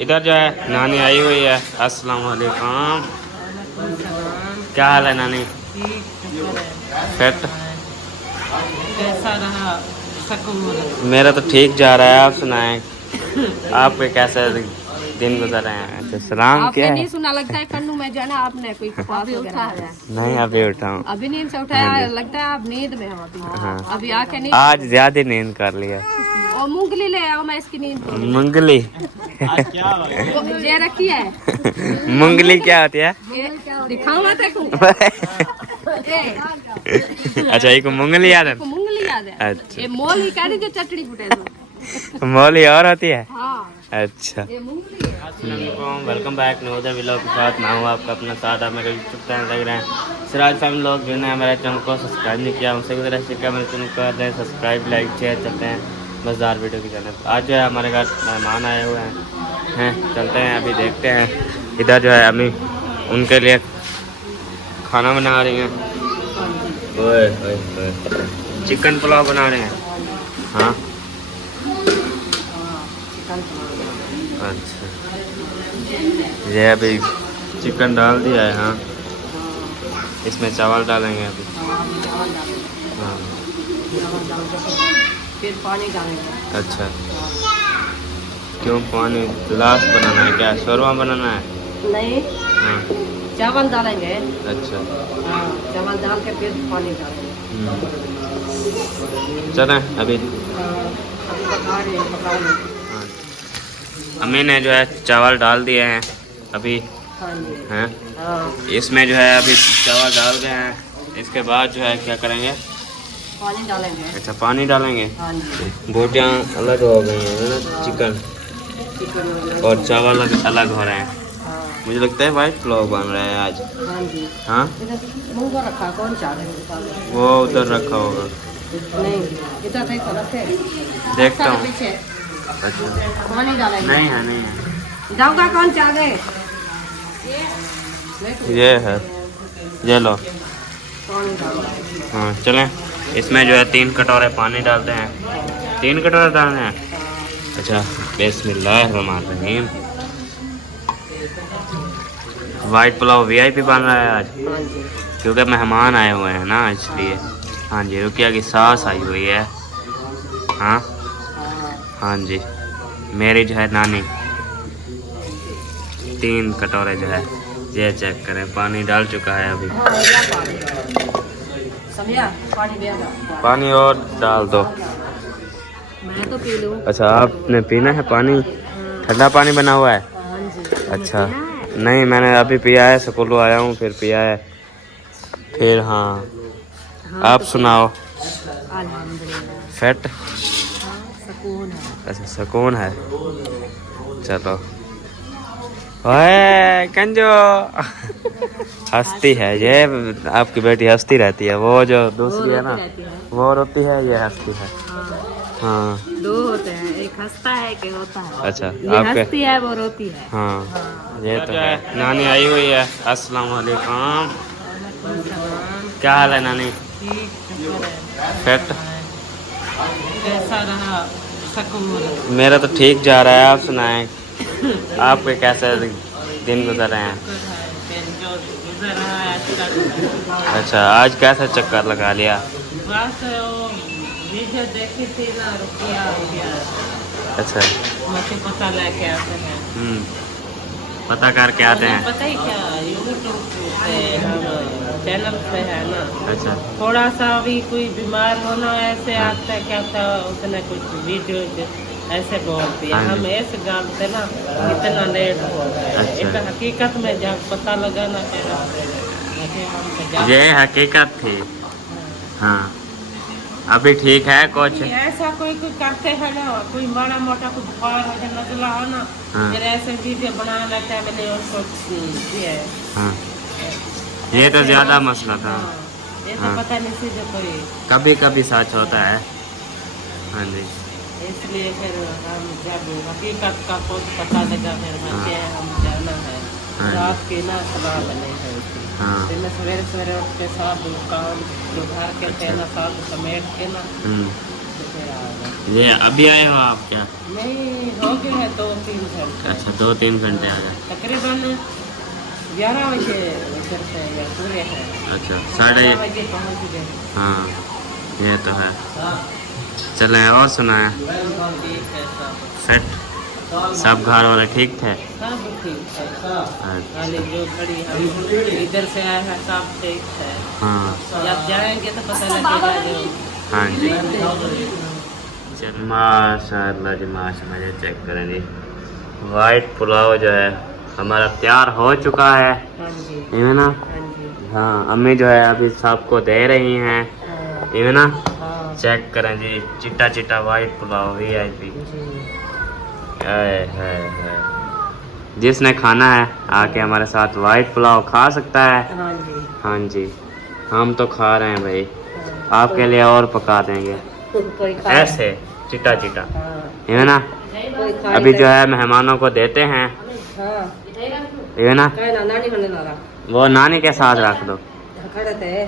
इधर जो है नानी आई हुई है। अस्सलाम वालेकुम। क्या हाल है नानी? फिट? कैसा रहा सकून? मेरा तो ठीक जा रहा है। आप सुनाएं, आपके कैसे दिन गुजर रहे हैं? अच्छा, सलाम आपने क्या नहीं है? सुना लगता है कन्नू में जो है ना आपने कोई कपास उठा है। नहीं, अभी उठा हूँ। अभी नींद से हाँ उठाया, जी। लगता है आप नींद में हो अभी। हाँ। अभी आके नींद आज ज्यादा नींद कर लिया। और मूंगली ले आओ, मैं इसकी नींद मूंगली? ये रखी है। मूंगली क्या होती है? दिखाओ मत देखो। अच्छा, एक मूंगली याद है? मूंगली याद है। अच्छा। ये मोल ही कह रही जो चटड़ी कुटे तो। मौली और होती है? हाँ, अच्छा। ये मूंगली है। अस्सलामुअलैकुम, welcome back new other vlog के साथ। मैं हूँ आपका अपना साथ, आप मेरे यूट्यूब चैनल लग रहे हैं सिराज फैमिली व्लॉग। जो है मेरे चैनल को सब्सक्राइब नहीं किया, उनसे भी तरह से मेरे चैनल कर दें सब्सक्राइब, लाइक, शेयर। चलते हैं मज़ेदार वीडियो की चैनल। आज जो है हमारे घर मेहमान आए हुए हैं, चलते हैं अभी देखते हैं। इधर जो है अम्मी उनके लिए खाना बना रही हैं। ओए ओए ओए, चिकन पुलाव बना रहे हैं। हाँ, अच्छा। ये अभी चिकन डाल दिया है। हाँ, इसमें चावल डालेंगे अभी। हाँ, फिर पानी डालेंगे। अच्छा। क्यों पानी? गिलास बनाना है क्या? शोरबा बनाना है? नहीं, हाँ, चावल डालेंगे। अच्छा। हाँ, चावल डाल के फिर पानी डालेंगे। चलें अभी। अभी बता रहे हैं, बता रहे हैं। हाँ, अम्मी ने जो है चावल डाल दिए हैं अभी। हाँ जी। हैं, हाँ, इसमें जो है अभी चावल डाल गए हैं। इसके बाद जो है क्या करेंगे? पानी डालेंगे। अच्छा, पानी डालेंगे। हाँ जी। बोटियाँ अलग हो गई हैं, है ना? चिकन चिकन और चावल अलग हो रहे हैं। हाँ। मुझे लगता है वाइट पुलाव बन रहा है आज। हाँ जी। हाँ, इधर मूंगा रखा, कौन चावल है? वो उधर रखा होगा। नहीं, इधर देखो रखे। देखता हूँ। पीछे अच्छा, पानी डालेंगे। नहीं है, नहीं है। जाऊँगा कौन चा गए? ये है, ये लो। पानी डालो। हाँ, चलें। इसमें जो है 3 कटोरे पानी डालते हैं। 3 कटोरे डालने हैं? अच्छा, बिस्मिल्लाहिर्रहमानिर्रहीम। वाइट पुलाव वीआईपी बन रहा है आज, हाँ जी। क्योंकि मेहमान आए हुए हैं ना, इसलिए। हाँ जी, रुकिया की सास आई हुई है। हाँ हाँ जी, मेरी जो है नानी। 3 कटोरे जो है, ये चेक करें, पानी डाल चुका है अभी। हाँ, या पानी। समझा? पानी दे दो। पानी और डाल दो। मैं तो पी लूँ। अच्छा, आपने पीना है पानी? ठंडा पानी बना हुआ है? हाँ जी। अच्छा, नहीं, मैंने अभी पिया है, स्कूल आया हूँ फिर पिया है। फिर हाँ, आप सुनाओ। अल्हम्दुलिल्लाह। फिट? हाँ, सुकून है। अच्छा, सुकून है। चलो। ओए कंजो, हंसती है ये। आपकी बेटी हंसती रहती है। वो जो दूसरी है ना, वो रोती है, ये हंसती है। हाँ, दो होते हैं, एक हंसता है, एक रोता है। अच्छा। ये आपके? हंसती है, वो रोती है। हाँ, ये तो है। नानी आई हुई है। अस्सलाम वालेकुम। क्या हाल है नानी? फिट? कैसा रहा सकून? मेरा तो ठीक जा रहा है। आप सुनाएं, आपके कैसे दिन गुजर रहे हैं? जो गुजर रहा है अच्छा। अच्छा, आज कैसे चक्कर लगा लिया? बस वो वीडियो देखी थी ना, रुकिया अच्छा। मुझे पता लेके आते हैं। पता करके आते हैं। पता ही क्या, यूट्यूब पे हम चैनल पे है ना। अच्छा। थोड़ा सा भी कोई बीमार होना ऐसे आता है, क्या था उसने कुछ वीडियो ऐसे बोल दिया। हाँ जी। हम ऐसे जानते ना इतना लेट हो गया। अच्छा। एक हकीकत में जब पता लगा ना तेरा, मुझे हम तो जान- ये हकीकत थी। हाँ, अभी ठीक है कुछ? ऐसा कोई कोई करते हैं ना, कोई बड़ा मोटा कुछ बुखार हो जाए, नजला हो ना, हाँ। जरा ऐसे वीडियो बना लेते हैं, मैंने उसको ये हाँ, ये तो ज़्यादा मसला था। ये तो हाँ। पता नहीं सीधे कोई, कभी कभी सच होता है। हाँ जी। इसलिए फिर हम जब हकीकत का कुछ पता लगा, फिर बच्चे हम जाना है। हाँ। रात की ना सलाह बनी है उसकी। हाँ। फिर मैं सवेरे सवेरे उठ के सब काम जो घर के थे ना, सब समेट के ना, हम्म। तो फिर आ गए। ये अभी आए हो आप क्या? नहीं, हो गए हैं 2-3 घंटे। अच्छा 2-3 घंटे आ गए। तकरीबन 11 बजे उधर से पूरे हैं। अच्छा 11 बजे पहुँच गए। हाँ ये तो है। चले और सुनाए ठीक है सब। सेट सब घर वाले ठीक थे? सब ठीक है। खाली अच्छा जो घड़ी हम इधर से आए हैं सब ठीक है। हाँ जब जाएंगे तो पता लगेगा जो। हाँ जी। चल माशाल्लाह जी माशाल्लाह, ये चेक करें जी, वाइट पुलाव जो है हमारा तैयार हो चुका है, हाँ जी, है ना? हाँ जी, हाँ अम्मी जो है अभी सबको दे रही हैं, हाँ, है ना? हाँ, चेक करें जी, चिट्टा चिट्टा वाइट पुलाव VIP। जी, है जिसने खाना है आके हमारे साथ वाइट पुलाव खा सकता है। हाँ जी, हाँ जी हम तो खा रहे हैं भाई, हाँ, आपके लिए और पका देंगे कोई खा। ऐसे चिट्टा चिट्टा, हाँ, है ना? कोई खा अभी जो है मेहमानों को देते हैं, हाँ, है ना? कहे ना नानी होने लगा। वो नानी के साथ रख दो। खड़े थे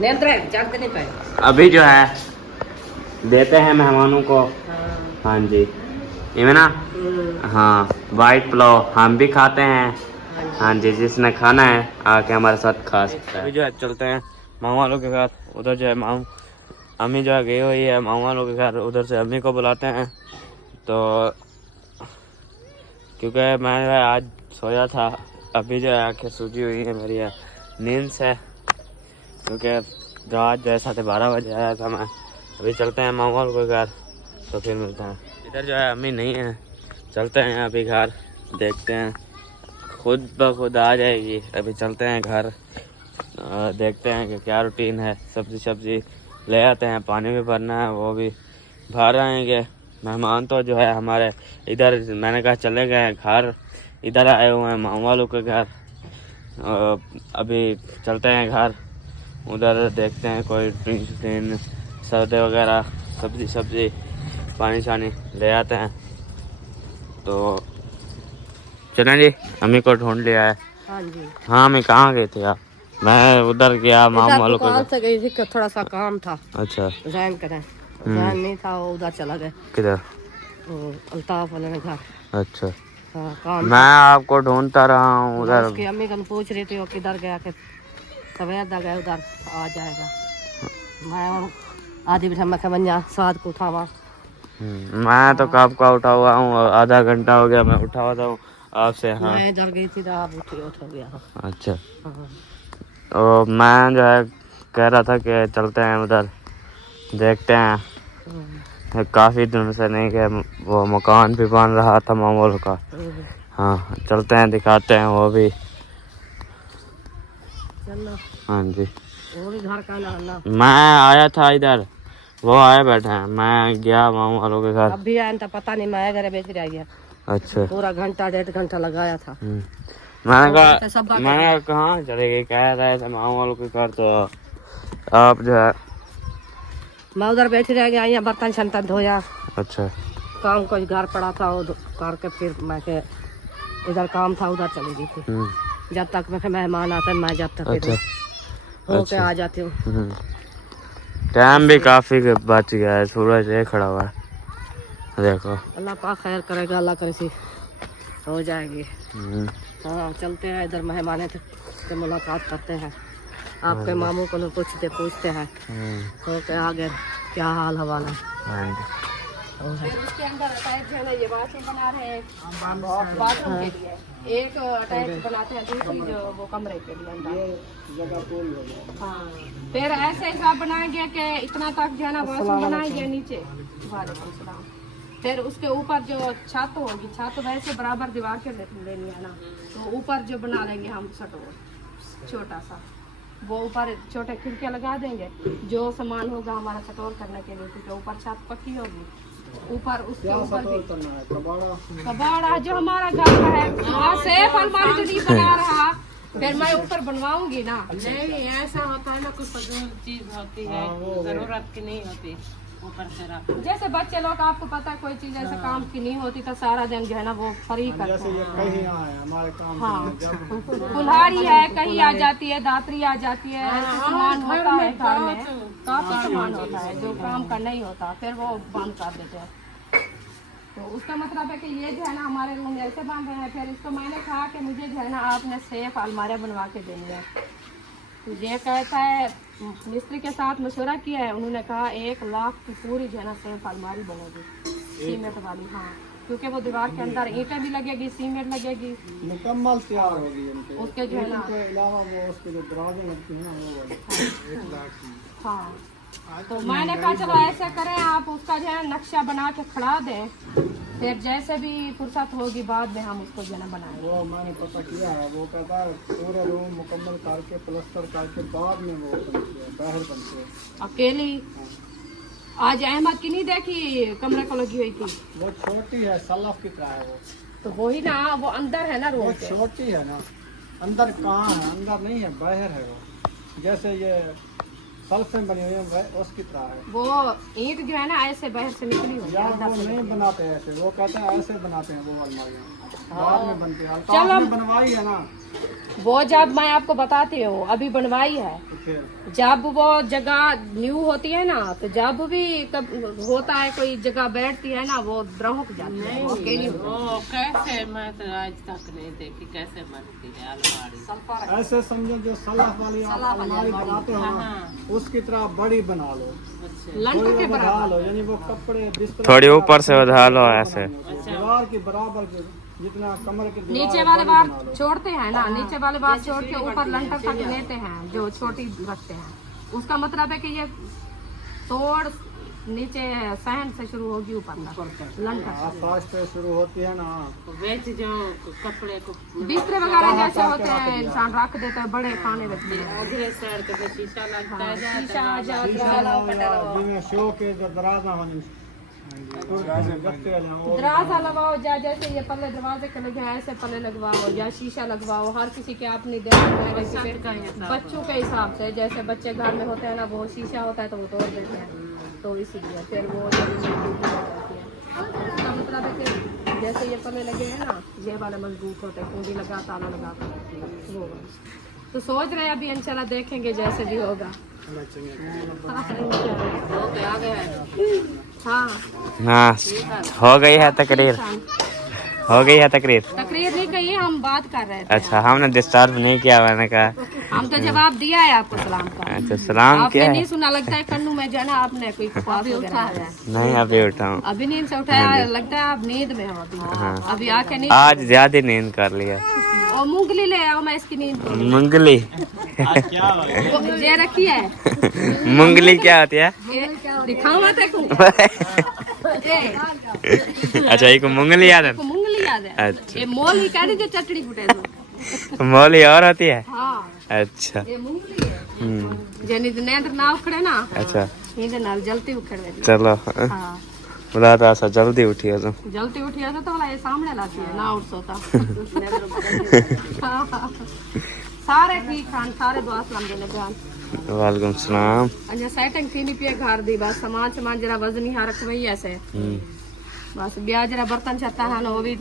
नेंद्रे जागते नहीं पाए। अभी जो है देते हैं मेहमानों को। हाँ, हाँ जी है ना? हाँ वाइट पुलाव हम भी खाते हैं। हाँ जी जिसने खाना है आके हमारे साथ खा सकता है। अभी जो है चलते हैं मामा वालों के घर, उधर जो है माम अम्मी जो है गई हुई है मामा वालों के घर, उधर से अम्मी को बुलाते हैं। तो क्योंकि मैं जो है आज सोया था, अभी जो है आंखें सूजी हुई है मेरी, नींद से, क्योंकि रात जो है 12:30 बजे आया था मैं। अभी चलते हैं मामा वालों के घर, तो फिर मिलते हैं। इधर जो है अम्मी नहीं है, चलते हैं अभी घर, देखते हैं खुद ब खुद आ जाएगी। अभी चलते हैं घर, देखते हैं कि क्या रूटीन है। सब्जी ले आते हैं, पानी भी भरना है वो भी भर आएंगे। मेहमान तो जो है हमारे इधर, मैंने कहा चले गए हैं घर, इधर आए हुए हैं मामा वालों के घर। अभी चलते हैं घर, उधर देखते हैं कोई ड्रिंक सौदे वगैरह, सब्जी पानी शानी ले आते हैं। तो चलें जी, अम्मी को ढूंढ लिया है। हाँ जी, हाँ मैं कहाँ गई थी आप? मैं उधर गया मामा वालों के दुकान घर। से गई थी कि थोड़ा सा काम था। अच्छा जैन करें, जैन नहीं था, वो उधर चला गया। किधर? अल्ताफ वाले ने घर। अच्छा हाँ, काम मैं आपको ढूंढता रहा हूँ था। उधर। उसकी अम्मी को पूछ रही थी वो किधर गया, कि सवेर गया उधर आ जाएगा। मैं आधी बिठा मैं बन साथ को उठावा। मैं तो कब का उठा हुआ हूँ, आधा घंटा हो गया मैं उठा हुआ था आपसे। हाँ मैं इधर गई थी तो आप उठ गया। अच्छा हाँ, तो मैं जो है कह रहा था कि चलते हैं उधर, देखते हैं। काफ़ी दिन से नहीं गए, वो मकान भी बन रहा था मामूल का। हाँ चलते हैं, दिखाते हैं वो भी। चलो हाँ जी वो भी घर का ना। मैं आया था इधर, वो आए बैठे हैं, मैं गया मामू वालों के घर। अब भी आया था, पता नहीं, मैं घर बेच रही है। अच्छा पूरा घंटा 1.5 घंटा लगाया था। मैंने कहाँ चले गई, कह रहे थे मामू वालों के घर, तो आप जो है मैं उधर बैठी रह गया, यहाँ बर्तन शंतन धोया। अच्छा काम कुछ घर पड़ा था वो करके फिर मैं के इधर काम था उधर चली गई थी। जब तक मैं मेहमान आते मैं जब तक अच्छा होके आ जाती हूँ। टाइम भी काफ़ी बच गया है, सूरज ये खड़ा हुआ है देखो। अल्लाह पाक खैर करेगा, अल्लाह करे सी हो जाएगी। हाँ चलते हैं इधर, मेहमान से मुलाकात करते हैं। आपके मामू को पूछते हैं होके आगे क्या हाल हवाला। उसके अंदर अटैच जो है ना, ये बाथरूम बना रहे हैं बाथरूम के लिए, एक अटैच बनाते हैं दूसरी जो वो कमरे के लिए अंदर। हाँ फिर ऐसे हिसाब बनाएंगे कि इतना तक जो है ना बाथरूम बनाएंगे नीचे। वालेकुम सलाम। फिर उसके ऊपर जो छत होगी, छत वैसे बराबर दीवार के लेनी है ना, तो ऊपर जो बना लेंगे हम सटोर छोटा सा, वो ऊपर छोटे खिड़कियाँ लगा देंगे। जो सामान होगा हमारा स्टोर करने के लिए, क्योंकि ऊपर छत पक्की होगी, ऊपर उसके ऊपर भी कबाड़ा जो हमारा घर का है वहाँ सेफ अलमारी जो नहीं बना रहा, फिर मैं ऊपर बनवाऊंगी ना। नहीं ऐसा होता है ना, कुछ फजूल चीज होती है, जरूरत की नहीं होती, जैसे बच्चे लोग, आपको पता है कोई चीज ऐसे काम की नहीं होती तो सारा दिन जो है ना वो फ्री करते हैं। हाँ, कुल्हाड़ी है कहीं आ जाती है, दातरी आ जाती है, ऐसे सामान होता है घर में, काफी सामान होता है जो काम का नहीं होता, फिर वो बंद कर देते हैं। तो उसका मतलब है कि ये जो है ना हमारे रूम ऐसे बन रहे हैं। फिर इसको मैंने कहा कि मुझे जो है ना आपने सेफ अलमारियाँ बनवा के देनी है। तो ये कहता है, मिस्त्री के साथ मशवरा किया है, उन्होंने कहा 1 लाख की पूरी जो है ना सेफ अलमारी बनेगी सीमेंट वाली। हाँ, क्योंकि वो दीवार के अंदर ईंटें भी लगेगी, सीमेंट लगेगी, मुकम्मल तैयार होगी उसके जो है ना। के अलावा वो उसके जो दरवाजे लगती है ना वो वाली 1 लाख की। हाँ, तो मैंने कहा चलो ऐसा करें, आप उसका जो है नक्शा बना के खड़ा दें, फिर जैसे भी फुर्सत होगी बाद में हम उसको जो है ना बनाएंगे। वो मैंने पता किया है, वो कहता है पूरे रूम मुकम्मल करके प्लास्टर करके बाद में वो बनती है, बाहर बनती है अकेली। आज अहमद की नहीं देखी कमरे को लगी हुई थी, वो छोटी है, सलफ की तरह है वो। तो वही ना, वो अंदर है ना रूम वो के। छोटी है ना, अंदर कहाँ है, अंदर नहीं है, बाहर है वो। जैसे ये सल्फें बनी हुई है उसकी तरह है। वो ईंट जो है ना ऐसे बाहर से निकली हुई है यार अंदर वो से। नहीं बनाते ऐसे, वो कहते हैं ऐसे बनाते हैं वो अलमारियाँ, बाद में बनती है। चलो। आपने बनवाई है ना, वो जब मैं आपको बताती हूँ, अभी बनवाई है, तो फिर जब वो जगह न्यू होती है ना, तो जब भी कब होता है कोई जगह बैठती है ना, वो द्रहुक जाती है, वो अकेली होती है। कैसे, मैं तो आज तक नहीं देखी कैसे बनती है अलमारी। ऐसे समझो जो सलाह वाली आप अलमारी बनाते हो ना, उसकी तरह बड़ी बना लो, लंठ के बढ़ा बराबर। लो, यानी वो कपड़े बिस्तर थोड़ी ऊपर से उठा लो ऐसे। दीवार की बराबर के जितना कमरे के दीवार नीचे है, वाले बड़ी बार बना लो। छोड़ते हैं ना, नीचे वाले बार छोड़ के ऊपर लंटर तक लेते हैं, जो छोटी रखते हैं। उसका मतलब है कि ये तोड़ नीचे सहन से शुरू होगी ऊपर तक लंटर। आसपास से शुरू होती है ना, बेच जो कपड़े को बिस्तर वगैरह जैसे होते हैं, इंसान रख देता है, बड़े खाने रखते हैं। अगले साइड पे शीशा लगता है, शीशा आ जाता शीशा है, लगाओ, जिनमें शो के जो दराजा हो दरवाजा लगाओ, या जैसे ये पल्ले दरवाजे के लगे हैं ऐसे पल्ले लगवाओ, या शीशा लगवाओ। हर किसी के अपनी बच्चों के हिसाब से, जैसे बच्चे घर में होते हैं ना, वो शीशा होता है तो वो तोड़ देते हैं, तो इसीलिए फिर वो इसका मतलब है कि जैसे ये पल्ले लगे हैं ना, ये वाले मजबूत होते हैं, कुंडी लगा ताला लगा कर वो। तो सोच रहे हैं अभी इंशाल्लाह देखेंगे जैसे भी होगा। हाँ, हाँ, हो गई है तकरीर, हो गई है तकरीर। तकरीर नहीं कही, हम बात कर रहे थे। अच्छा, हमने डिस्टर्ब नहीं किया, मैंने कहा। हम तो जवाब दिया है आपको सलाम का। अच्छा, सलाम आपने क्या नहीं है? सुना, लगता है कन्नू में जो है ना आपने कोई पास वगैरह है। नहीं, अभी उठाऊँ। अभी नींद से उठाया, लगता है आप नींद में हो अभी। हाँ। अभी आके नींद। आज ज्यादा नींद कर लिया। और मूंगली ले आओ, मैं इसकी नींद मूंगली ये रखी है। मूंगली क्या होती है? दिखाऊं मैं तेको? अच्छा, एक मूंगली याद है। मूंगली याद है। अच्छा। ये मोल ही कह जो चटनी कुटे तो। मूली और होती है? हाँ, अच्छा। ये मूंगली है। जे नींद ना उखड़े ना, अच्छा, नींद नाल जल्दी उखड़े। चलो। हाँ, बुला तो ऐसा जल्दी उठिए तो। जल्दी उठी तो वाला ये सामने लाती है ना, उठ सोता। सारे ठीक खान, सारे दुआ सलाम देने जान। वालेकुम सलाम। अच्छा, सेटिंग थी नहीं पिए घर दी, बस सामान जरा वजनी हा रखवाई ऐसे, बस ब्याह जरा बर्तन छता है ना, वो भी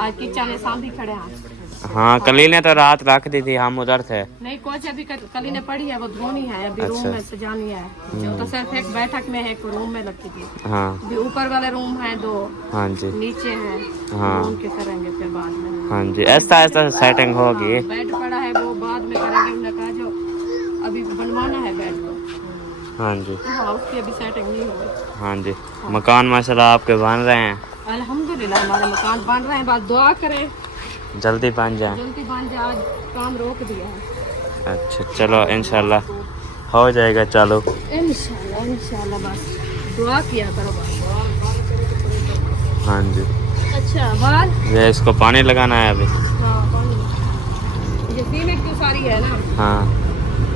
आज किचन में सांभी खड़े हैं। हाँ, कली ने तो रात रख दी थी, हम उधर थे। नहीं कुछ अभी कली ने पड़ी है, वो धोनी है अभी। रूम में सजानी है, जो तो सिर्फ एक बैठक में है, एक रूम में लगती थी। हाँ, अभी ऊपर वाले रूम है 2, हाँ जी, नीचे है। हाँ, उनके करेंगे फिर बाद में। हाँ जी, ऐसा ऐसा सेटिंग होगी। बेड पड़ा है, वो बाद में करेंगे। उन्होंने कहा जो अभी बनवाना है बेड को। हाँ जी, हाँ, उसकी अभी सेटिंग नहीं हुई। हाँ जी। मकान माशाल्लाह आपके बन रहे हैं। अल्हम्दुलिल्लाह हमारे मकान बन रहे हैं, बस दुआ करें जल्दी बन जाए। जल्दी बन जाए। आज काम रोक दिया है। अच्छा, चलो इंशाल्लाह हो जाएगा चालू। इंशाल्लाह इंशाल्लाह, बस दुआ किया करो बस। हाँ जी। अच्छा, बाल ये इसको पानी लगाना है अभी। हाँ, पानी। ये सीमेंट की सारी है ना, हाँ,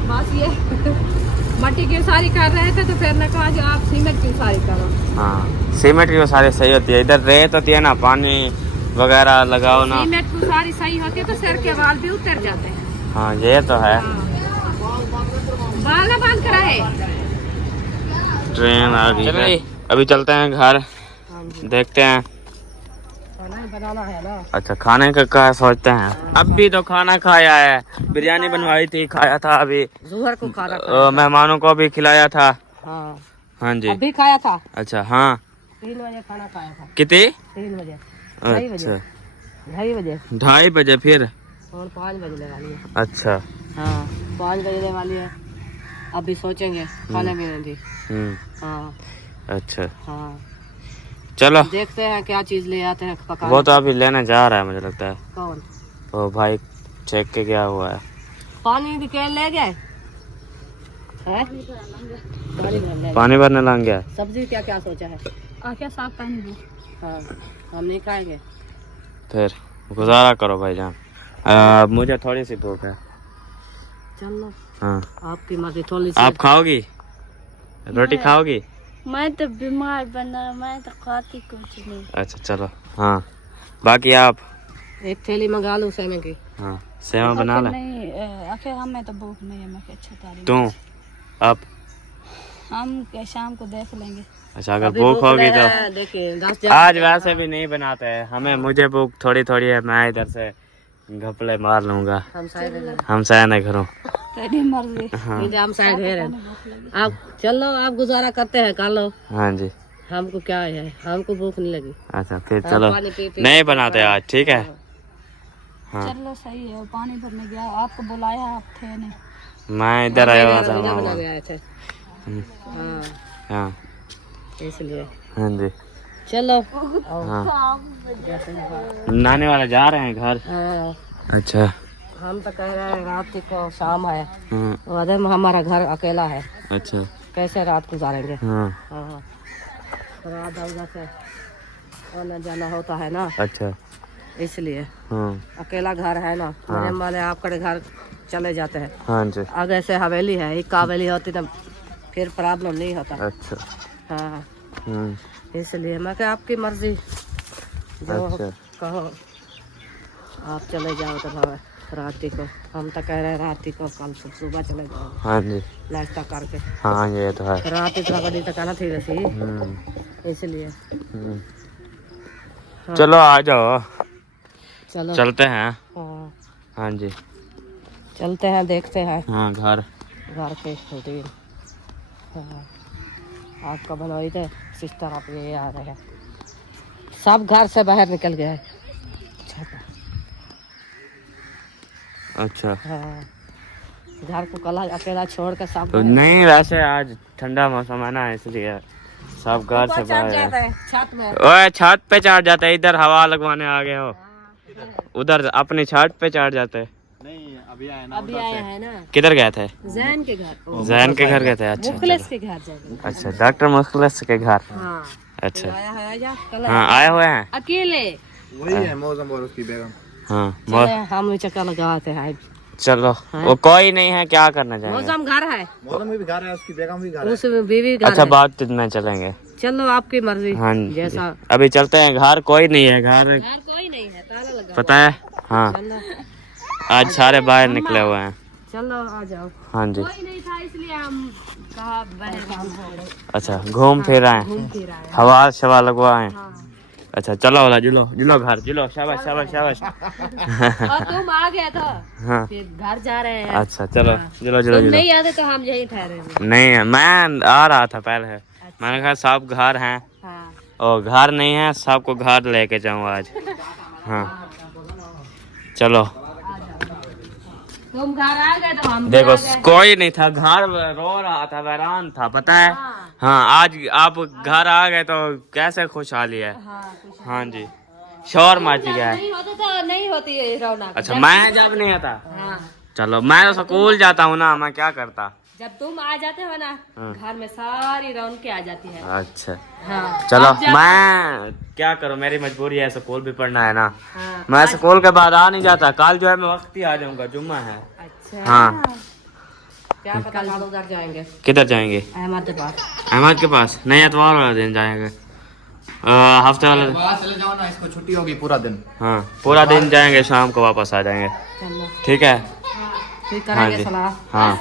बस ये मट्टी की सारी कर रहे थे, तो फिर ने कहा जो आप सीमेंट की सारी करो। हाँ, सीमेंट की सारी सही होती है। इधर रेत होती है ना, पानी वगैरह लगाओ ना। सीमेंट की सारी सही होती है तो सिर के बाल भी उतर जाते हैं। हाँ, ये तो है। बाल ना बांध कर आए। ट्रेन आ गई है। अभी चलते हैं घर, हाँ जी, देखते हैं। खाना ही बनाना है ना। अच्छा, खाने का क्या सोचते हैं? अब भी तो खाना खाया है, बिरयानी बनवाई थी, खाया था अभी। जुहर को खाना खाया। मेहमानों को भी खिलाया था। हाँ, हाँ जी। अभी खाया था। अच्छा, हाँ। 3 बजे खाना खाया था। कितनी? 3 बजे, 2:30 बजे, अच्छा, 2:30 बजे 2:30 बजे फिर? और 5 बजने वाली है। अच्छा। हाँ, 5 बजने वाली है। अभी सोचेंगे खाने पीने की। हाँ अच्छा, हाँ, चलो। देखते हैं क्या चीज ले आते हैं पकाने। वो तो अभी लेने जा रहा है मुझे लगता है। कौन? वो भाई चेक के गया हुआ है। पानी भी कैन ले गए हैं? पानी भरने ले। पानी भरने लग गया। सब्जी क्या क्या सोचा है? क्या साग पानी दो। हाँ, हम नहीं खाएंगे। फिर गुजारा करो भाईजान। मुझे थोड़ी सी भूख है। चलो, हाँ, आपकी मर्जी। थोड़ी सी आप खाओगी? रोटी खाओगी? मैं तो बीमार बना, मैं तो खाती कुछ नहीं। अच्छा चलो। हाँ, बाकी आप? एक थैली मंगा लो सेमे की। हाँ, सेवा बना ले। नहीं आखिर हमें तो भूख नहीं है। मैं अच्छा तारीफ। तू? आप? हम शाम को देख लेंगे। अच्छा, अगर अभी भूख होगी तो देखिए 10 आज वैसे भी नहीं बनाते हैं हमें। मुझे भूख थोड़ी थोड़ी है, मैं इधर से घपले मार लूंगा। हम शायद नहीं करूँ। तेरी मर्जी। हाँ, हम शायद है। आप चलो, आप गुजारा करते हैं, कर लो। हाँ जी। हमको क्या है, हमको भूख नहीं लगी। अच्छा, फिर हाँ, चलो पानी पी नहीं बनाते आज, ठीक है? हाँ, चलो सही है। पानी भरने गया, आपको बुलाया, आप थे नहीं। मैं इधर आया हुआ था। वीडियो मामा। बना के आए थे। हाँ, हाँ, इसलिए हाँ जी। चलो। हाँ, नानी वाले जा रहे हैं घर। हाँ, अच्छा। हम तो कह रहे हैं रात को शाम है। हाँ, उधर में हमारा घर अकेला है, अच्छा। कैसे रात गुजारेंगे? हाँ, हाँ, रात उधर से आना जाना होता है ना, अच्छा। इसलिए हाँ, अकेला घर है ना। मेरे वाले आपके घर चले जाते हैं। हाँ जी। आगे से हवेली है, एक हवेली होती तो फिर प्रॉब्लम नहीं होता। अच्छा। हाँ, इसलिए मैं क्या, आपकी मर्जी, जो अच्छा। कहो। आप चले जाओ तो भाई रात को। हम तो कह रहे हैं रात को, कल सुबह चले जाओ हाँ जी। नाश्ता करके। हाँ, ये तो है। रात इतना बड़ी तक आना थी वैसे, इसलिए। चलो आ जाओ, चलो चलते हैं। हाँ, हाँ जी। चलते हैं, देखते हैं हाँ, घर के रूटीन। हाँ, आपका बनवाई थे सिस्टर, आप ये आ रहे हैं। सब घर से बाहर निकल गए हैं। अच्छा। हाँ, घर को कल अकेला छोड़ कर सब तो नहीं, वैसे आज ठंडा मौसम है ना, इसलिए सब घर से बाहर जाते है। हैं छत में। ओए, छत पे चढ़ जाते हैं, इधर हवा लगवाने आ गए हो। उधर अपनी छत पे चढ़ जाते हैं। नहीं, अभी आए ना। अभी आया है ना, किधर गए थे? जैन के घर। जैन के घर गए थे। अच्छा, मुखलिस के घर जाएंगे। अच्छा, डॉक्टर मुखलिस के घर। हाँ, अच्छा। आया है आजा, कल हाँ, आए हुए हैं। अकेले। वही है मौसम और उसकी बेगम। हाँ, चले, हम भी चक्कर लगाते हैं। चलो। वो कोई नहीं है, क्या करना चाहेंगे? मौसम घर है, मौसम भी घर है, उसकी बेगम भी घर है। उसमें बीवी घर अच्छा, है। बाद में चलेंगे। चलो, आपकी मर्जी। हाँ जी। जैसा। अभी चलते हैं, घर कोई नहीं है। घर घर कोई नहीं है, ताला लगा। पता है? हाँ, चलो, आज सारे बाहर निकले हुए हैं। चलो आ जाओ। हाँ जी। कोई नहीं था, इसलिए हम कहा बाहर अच्छा, घूम फिर आए, घूम फिर आए। हवा शवा लगवाए। हाँ। अच्छा, चलो वाला जुलो जुलो घर जुलो, शाबाश शाबाश शाबाश। और तुम आ गया था, हाँ, फिर घर जा रहे हैं। अच्छा चलो, जुलो जुलो तुम जुलो। नहीं आते तो हम यही ठहरे थे। नहीं, मैं आ रहा था पहले। मैंने कहा सब घर हैं, हाँ, और घर नहीं है, सबको घर लेके जाऊँ आज। हाँ, चलो। तुम घर आ गए तो हम भी देखो, आ गए। कोई नहीं था, घर रो रहा था, वैरान था, पता है? हाँ, आज आप घर आ गए तो कैसे खुशहाली है। हाँ जी, शोर मच गया है। नहीं होता तो नहीं होती है रौनक। अच्छा, मैं जब नहीं आता। हाँ, चलो, मैं तो स्कूल जाता हूँ ना, मैं क्या करता। जब तुम आ जाते हो ना, घर में सारी रौनकें आ जाती है। अच्छा, हाँ, चलो। अब जब- मैं क्या करूँ, मेरी मजबूरी है, स्कूल भी पढ़ना है ना। हाँ, मैं स्कूल के बाद आ नहीं जाता। कल जो है मैं वक्त ही आ जाऊंगा, जुम्मा है। अच्छा। हाँ, क्या पता कल उधर जाएंगे, किधर जाएंगे? अहमद के पास। अहमद के पास? नहीं, एतवार वाला दिन जाएंगे, हफ्ते वाला। बाहर चले जाओ ना, इसको छुट्टी होगी पूरा दिन। हाँ, पूरा दिन जाएंगे, शाम को वापस आ जाएंगे। चलो, ठीक है। फिर हाँ करेंगे जी। सलाह। हाँ,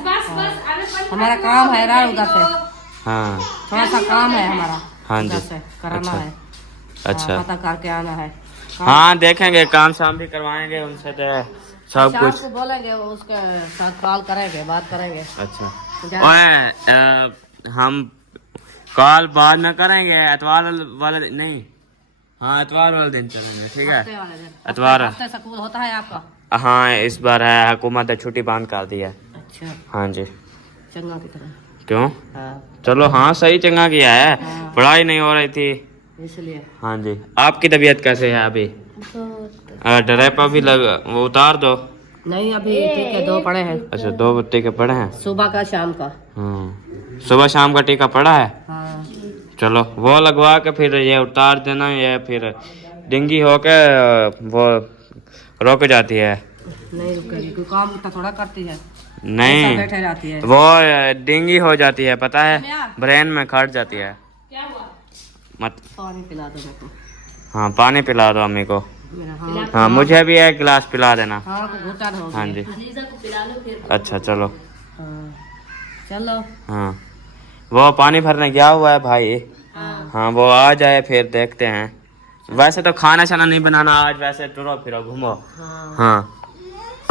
हमारा काम है ना उधर से। हाँ थोड़ा सा काम है हमारा, हाँ जी। जैसे कराना अच्छा। है। अच्छा पता करके आना है। हाँ देखेंगे, काम शाम भी करवाएंगे उनसे तो सब शाम कुछ। को बोलेंगे, उसके साथ कॉल करेंगे, बात करेंगे। अच्छा जा- और हम कॉल बाद में करेंगे, एतवार वाले नहीं, हाँ एतवार वाले दिन करेंगे, ठीक है। हफ्ते वाले दिन। एतवार। हफ्ते स्कूल होता है आपका? हाँ इस बार है, हुकूमत ने छुट्टी बंद कर दी है। अच्छा, हाँ जी। चंगा की तरह। क्यों? हाँ, चलो हाँ सही चंगा किया है, हाँ। पढ़ाई नहीं हो रही थी इसलिए। हाँ जी। आपकी तबीयत कैसे है अभी? ड्रेप अभी वो उतार दो। नहीं, अभी टीके 2 पड़े हैं। अच्छा 2 टीके पड़े हैं। सुबह का शाम का। सुबह शाम का टीका पड़ा है। हाँ, चलो वो लगवा के फिर ये उतार देना, ये फिर डेंगी होके वो रुक जाती है। नहीं रुकेगी, कोई काम इतना थोड़ा करती है। ऐसा नहीं बैठे रहती है। वो डेंगी हो जाती है पता है, ब्रेन में खट जाती है। मत पानी पिला दो मेरे को। हाँ पानी पिला दो अम्मी को। मेरा हाथ। हाँ मुझे भी एक गिलास पिला देना। हाँ, को घुटन हो गया। हाँ जी। अच्छा चलो। हाँ, चलो। हाँ वो पानी भरने गया हुआ है भाई। हाँ वो आ जाए फिर देखते हैं। वैसे तो खाना शाना नहीं बनाना आज, वैसे टुरो फिरो घूमो। हाँ, हाँ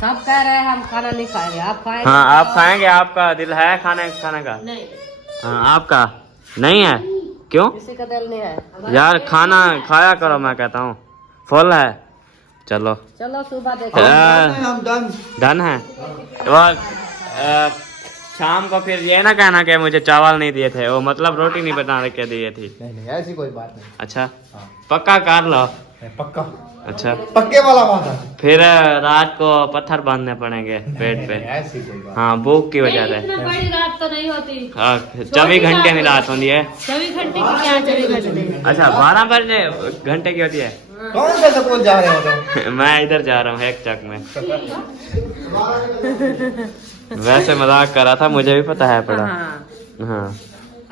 सब कह रहे हैं हम खाना नहीं खाएंगे, आप खाएंगे? हाँ आप खाएंगे, आपका दिल है खाने खाने का? नहीं, हाँ आपका नहीं है, क्यों? किसी का दिल नहीं है। यार खाना खाया करो, मैं कहता हूँ फुल है। चलो चलो सुबह देखो। हम डन। डन है। वो शाम को फिर ये ना कहना कि मुझे चावल नहीं दिए थे, वो मतलब रोटी नहीं बना के दिए थी। नहीं ऐसी कोई बात नहीं। अच्छा पक्का कर लो। पक्का, अच्छा पक्के वाला बात है। फिर रात को पत्थर बांधने पड़ेंगे पेट पे। ऐसी कोई बात। हाँ भूख की वजह से। बड़ी रात तो नहीं होती। 24 घंटे में रात होती है। 24 घंटे की क्या 24 घंटे? अच्छा 12 बजे घंटे की होती है। कौन से स्कूल जा रहे हो तुम? मैं इधर जा रहा हूँ एक चक में। वैसे मजाक कर रहा था, मुझे भी पता है पड़ा। हाँ, हाँ